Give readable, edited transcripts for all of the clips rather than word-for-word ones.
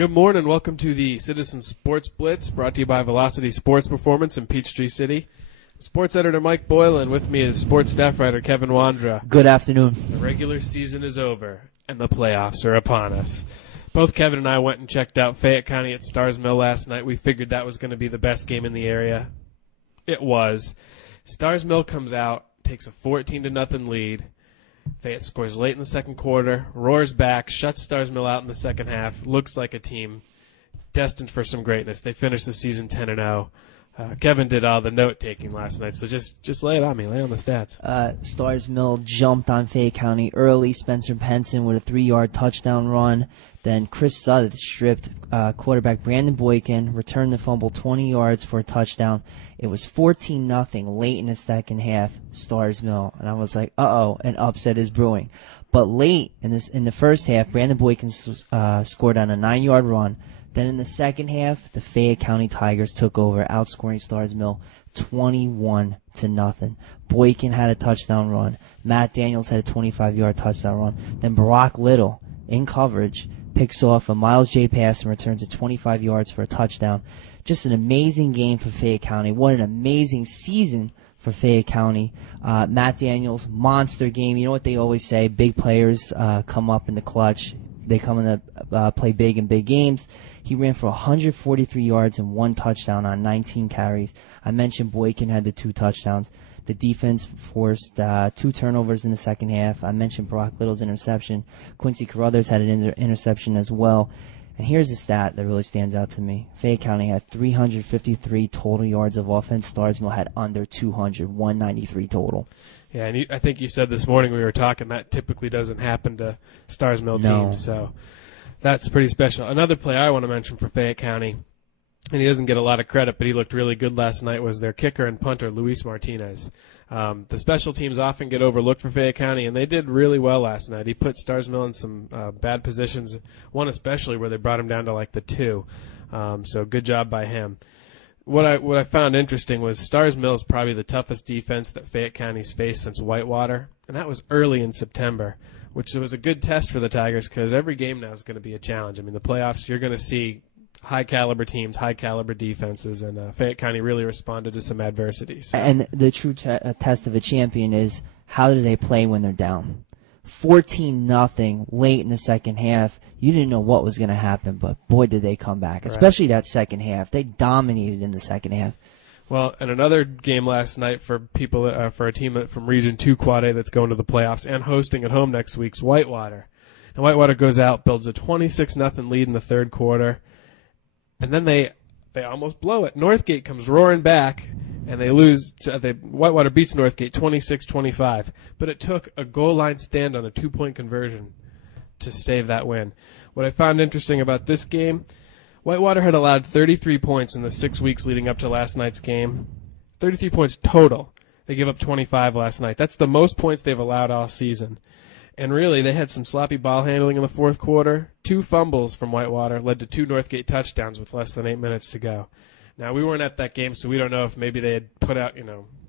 Good morning. Welcome to the Citizen Sports Blitz, brought to you by Velocity Sports Performance in Peachtree City. Sports editor Mike Boyle, and with me is sports staff writer Kevin Wandra. Good afternoon. The regular season is over, and the playoffs are upon us. Both Kevin and I went and checked out Fayette County at Starrs Mill last night. We figured that was going to be the best game in the area. It was. Starrs Mill comes out, takes a 14-0 lead. Fayette scores late in the second quarter, roars back, shuts Starrs Mill out in the second half. Looks like a team destined for some greatness. They finished the season 10-0. Kevin did all the note-taking last night, so just lay it on me. Lay on the stats. Starrs Mill jumped on Fayette County early. Spencer Penson with a 3-yard touchdown run. Then Chris Sudd stripped quarterback Brandon Boykin, returned the fumble 20 yards for a touchdown. It was 14-0 late in the second half, Starrs Mill. And I was like, uh-oh, an upset is brewing. But late in the first half, Brandon Boykin scored on a 9-yard run. Then in the second half, the Fayette County Tigers took over, outscoring Starrs Mill 21-0. Boykin had a touchdown run. Matt Daniels had a 25-yard touchdown run. Then Barack Little, in coverage, picks off a Miles J. pass and returns it 25 yards for a touchdown. Just an amazing game for Fayette County. What an amazing season for Fayette County. Matt Daniels, monster game. You know what they always say, big players come up in the clutch. They come in to play big in big games. He ran for 143 yards and 1 touchdown on 19 carries. I mentioned Boykin had the 2 touchdowns. The defense forced 2 turnovers in the second half. I mentioned Brock Little's interception. Quincy Carruthers had an interception as well. And here's a stat that really stands out to me. Fayette County had 353 total yards of offense. Starrs Mill had under 200, 193 total. Yeah, and I think you said this morning we were talking that typically doesn't happen to Starrs Mill teams, so that's pretty special. Another play I want to mention for Fayette County, and he doesn't get a lot of credit, but he looked really good last night, was their kicker and punter, Luis Martinez. The special teams often get overlooked for Fayette County, and they did really well last night. He put Starrs Mill in some bad positions, one especially where they brought him down to like the 2. So good job by him. What I found interesting was Starrs Mill is probably the toughest defense that Fayette County's faced since Whitewater, and that was early in September, which was a good test for the Tigers because every game now is going to be a challenge. I mean, the playoffs, you're going to see high-caliber teams, high-caliber defenses, and Fayette County really responded to some adversities. So. And the true test of a champion is how do they play when they're down? 14-0 late in the second half. You didn't know what was going to happen, but boy, did they come back, especially that second half. They dominated in the second half. Well, and another game last night for people for a team from Region 2 Quad A that's going to the playoffs and hosting at home next week's Whitewater. And Whitewater goes out, builds a 26-0 lead in the third quarter. And then they almost blow it. Northgate comes roaring back, and they lose. Whitewater beats Northgate 26-25. But it took a goal line stand on a 2-point conversion to save that win. What I found interesting about this game, Whitewater had allowed 33 points in the 6 weeks leading up to last night's game. 33 points total. They gave up 25 last night. That's the most points they've allowed all season. And really, they had some sloppy ball handling in the fourth quarter. 2 fumbles from Whitewater led to 2 Northgate touchdowns with less than 8 minutes to go. Now, we weren't at that game, so we don't know if maybe they had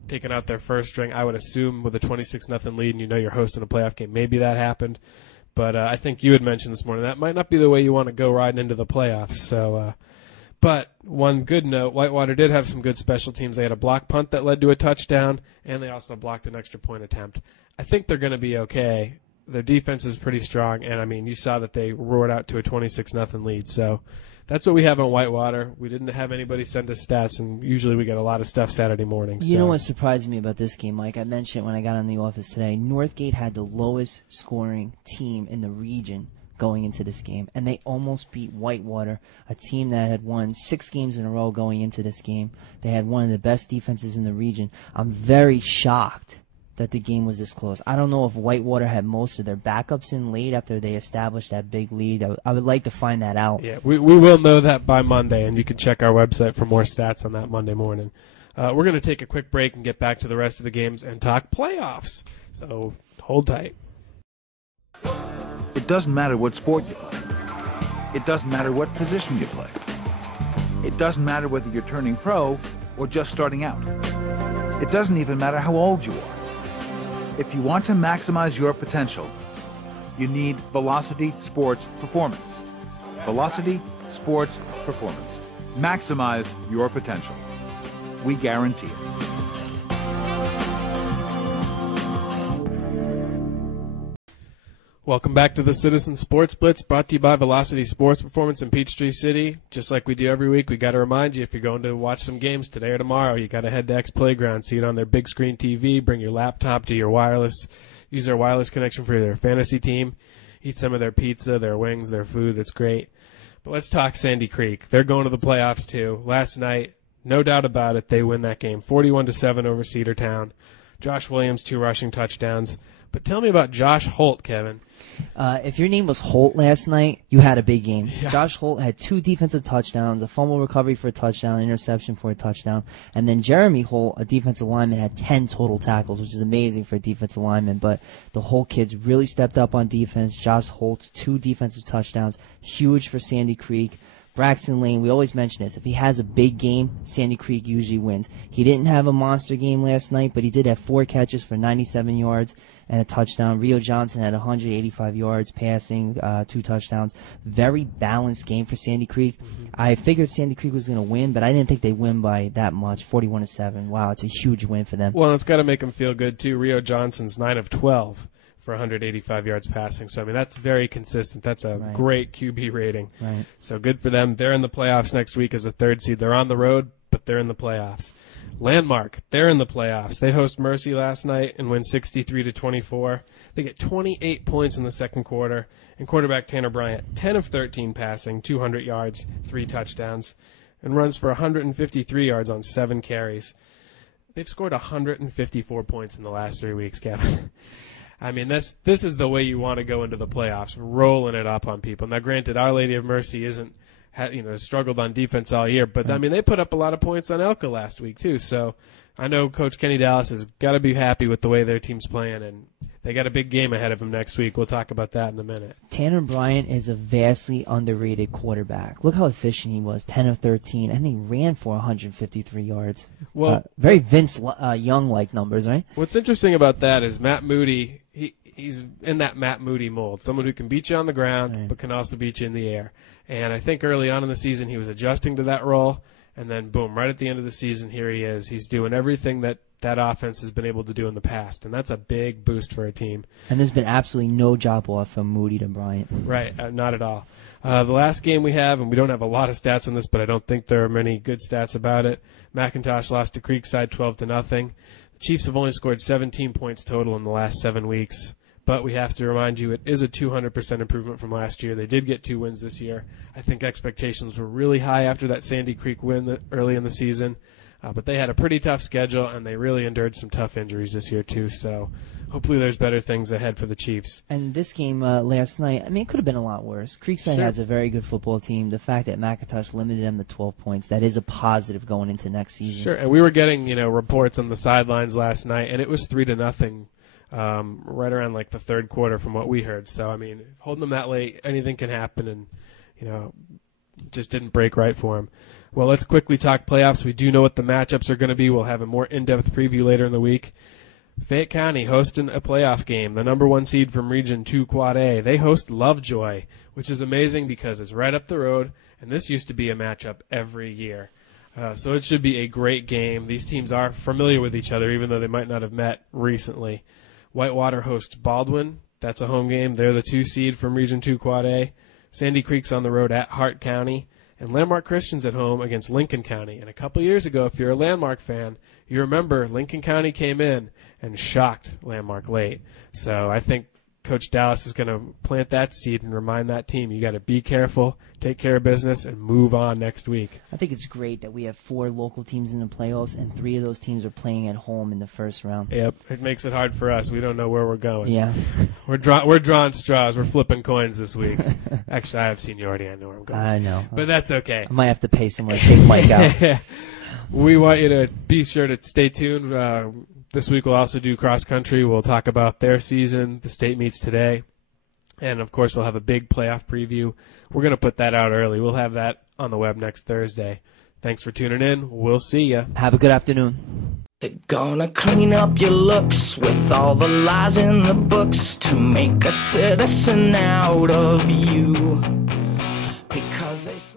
taken out their first string. I would assume with a 26-0 lead and you're hosting a playoff game, maybe that happened. But I think you had mentioned this morning that might not be the way you want to go riding into the playoffs. So, but one good note, Whitewater did have some good special teams. They had a block punt that led to a touchdown, and they also blocked an extra point attempt. I think they're going to be okay. Their defense is pretty strong, and, I mean, you saw that they roared out to a 26-0 lead. So that's what we have on Whitewater. We didn't have anybody send us stats, and usually we get a lot of stuff Saturday morning. You know what surprised me about this game, Mike? I mentioned when I got in the office today, Northgate had the lowest scoring team in the region going into this game, and they almost beat Whitewater, a team that had won 6 games in a row going into this game. They had one of the best defenses in the region. I'm very shocked that the game was this close. I don't know if Whitewater had most of their backups in late after they established that big lead. I would like to find that out. Yeah, we will know that by Monday, and you can check our website for more stats on that Monday morning. We're going to take a quick break and get back to the rest of the games and talk playoffs. So hold tight. It doesn't matter what sport you play. It doesn't matter what position you play. It doesn't matter whether you're turning pro or just starting out. It doesn't even matter how old you are. If you want to maximize your potential, you need Velocity Sports Performance. Velocity sports performance. Maximize your potential. We guarantee it. Welcome back to the Citizen Sports Blitz, brought to you by Velocity Sports Performance in Peachtree City. Just like we do every week, we got to remind you, if you're going to watch some games today or tomorrow, you got to head to X Playground, see it on their big screen TV, bring your laptop to your wireless, use their wireless connection for their fantasy team, eat some of their pizza, their wings, their food. It's great. But let's talk Sandy Creek. They're going to the playoffs too. Last night, no doubt about it, they win that game, 41-7 over Cedartown. Josh Williams, 2 rushing touchdowns. But tell me about Josh Holt, Kevin. If your name was Holt last night, you had a big game. Yeah. Josh Holt had 2 defensive touchdowns, a fumble recovery for a touchdown, an interception for a touchdown. And then Jeremy Holt, a defensive lineman, had 10 total tackles, which is amazing for a defensive lineman. But the Holt kids really stepped up on defense. Josh Holt's 2 defensive touchdowns, huge for Sandy Creek. Braxton Lane, we always mention this. If he has a big game, Sandy Creek usually wins. He didn't have a monster game last night, but he did have 4 catches for 97 yards and a touchdown. Rio Johnson had 185 yards passing, 2 touchdowns. Very balanced game for Sandy Creek. I figured Sandy Creek was going to win, but I didn't think they'd win by that much, 41-7. Wow, it's a huge win for them. Well, it's got to make them feel good, too. Rio Johnson's 9 of 12 for 185 yards passing. So, I mean, that's very consistent. That's a great QB rating. Right. So good for them. They're in the playoffs next week as a 3rd seed. They're on the road, but they're in the playoffs. Landmark, they're in the playoffs. They host Mercy last night and win 63-24. They get 28 points in the second quarter. And quarterback Tanner Bryant, 10 of 13 passing, 200 yards, 3 touchdowns, and runs for 153 yards on 7 carries. They've scored 154 points in the last 3 weeks, Kevin. I mean, this is the way you want to go into the playoffs, rolling it up on people. Now, granted, Our Lady of Mercy struggled on defense all year, but I mean, they put up a lot of points on Elka last week too. So I know Coach Kenny Dallas has got to be happy with the way their team's playing, and they got a big game ahead of them next week. We'll talk about that in a minute. Tanner Bryant is a vastly underrated quarterback. Look how efficient he was, 10 of 13, and he ran for 153 yards. Well, very Vince Young-like numbers, right? What's interesting about that is Matt Moody. He's in that Matt Moody mold, someone who can beat you on the ground but can also beat you in the air. And I think early on in the season he was adjusting to that role, and then boom, right at the end of the season, here he is. He's doing everything that offense has been able to do in the past, and that's a big boost for a team. And there's been absolutely no drop off from Moody to Bryant. Right, not at all. The last game we have, and we don't have a lot of stats on this, but I don't think there are many good stats about it. McIntosh lost to Creekside 12-0. The Chiefs have only scored 17 points total in the last 7 weeks. But we have to remind you, it is a 200% improvement from last year. They did get 2 wins this year. I think expectations were really high after that Sandy Creek win early in the season. But they had a pretty tough schedule, and they really endured some tough injuries this year too. So hopefully there's better things ahead for the Chiefs. And this game last night, I mean, it could have been a lot worse. Creekside has a very good football team. The fact that McIntosh limited them to 12 points, that is a positive going into next season. Sure, and we were getting reports on the sidelines last night, and it was 3-0. Right around like the third quarter from what we heard. So, I mean, holding them that late, anything can happen, and, just didn't break right for them. Well, let's quickly talk playoffs. We do know what the matchups are going to be. We'll have a more in-depth preview later in the week. Fayette County hosting a playoff game. The number 1 seed from Region 2 Quad A. They host Lovejoy, which is amazing because it's right up the road, and this used to be a matchup every year. So it should be a great game. These teams are familiar with each other, even though they might not have met recently. Whitewater hosts Baldwin. That's a home game. They're the 2 seed from Region 2 Quad A. Sandy Creek's on the road at Hart County. And Landmark Christian's at home against Lincoln County. And a couple years ago, if you're a Landmark fan, you remember Lincoln County came in and shocked Landmark late. So I think Coach Dallas is going to plant that seed and remind that team, you got to be careful, take care of business, and move on next week. I think it's great that we have 4 local teams in the playoffs, and 3 of those teams are playing at home in the first round. Yep, it makes it hard for us. We don't know where we're going. Yeah. We're drawing straws. We're flipping coins this week. Actually, I have seniority. I know where I'm going. I know. But that's okay. I might have to pay someone to take Mike out. We want you to be sure to stay tuned. This week we'll also do cross country. We'll talk about their season. The state meets today. And, of course, we'll have a big playoff preview. We're going to put that out early. We'll have that on the web next Thursday. Thanks for tuning in. We'll see ya. Have a good afternoon. They're gonna clean up your looks with all the lies in the books to make a citizen out of you. Because they